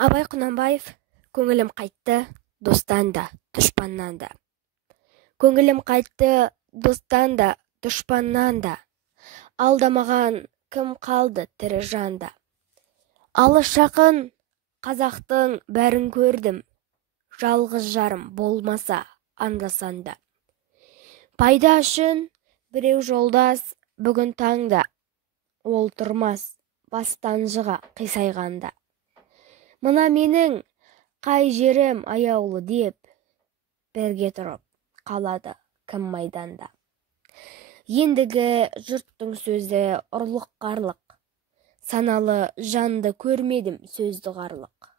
Абай Құнанбаев: көңілім қайтты достан да, дұшпаннан да. Көңілім қайтты достан да, дұшпаннан да. Алдамаған кім қалды тірі жанда. Алыс жақын қазақтың бәрін көрдім. Жалғыз жарым болмаса анда-санда. Пайда үшін біреу жолдас бүгін таңда. Ол тұрмас бастан жыға қисайғанда. Мына менің қай жерім аяулы деп, бірге тұрып қалады кім майданда. Ендігі жұрттың сөзі ұрлық қарлық. Саналы жанды көрмедім сөзді қарлық.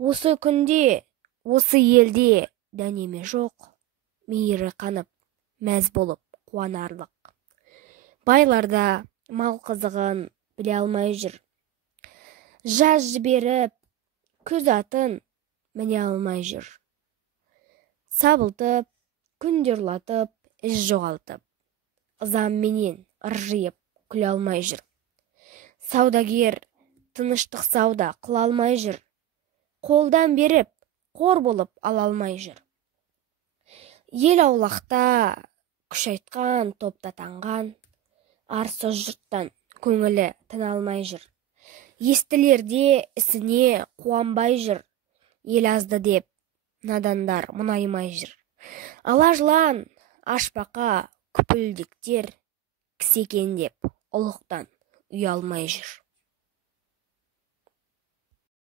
Осы күнде, осы елде дәнеме жоқ. Мейірі қанып, мәз болып қуанарлық. Байларда мал қызығын біле алмай жүр. Жаз жіберіп, күз атын міне алмай жүр. Сабылтып, күнде ұрлатып, із жоғалтып. Ызамменен ыржиып күле алмай жүр. Саудагер тыныштық сауда қыла алмай жүр. Қолдан беріп, қор болып ала алмай жүр. Ел аулақта күш айтқан топта таңған, арсыз жұрттан көңілі тына алмай жүр. Естілерде ісіне қуанбай жүр. Ел азды деп надандар мұнаймай жүр. Ала жылан, ашпақа, күпілдіктер кісі екен деп ұлықтан ұялмай жүр.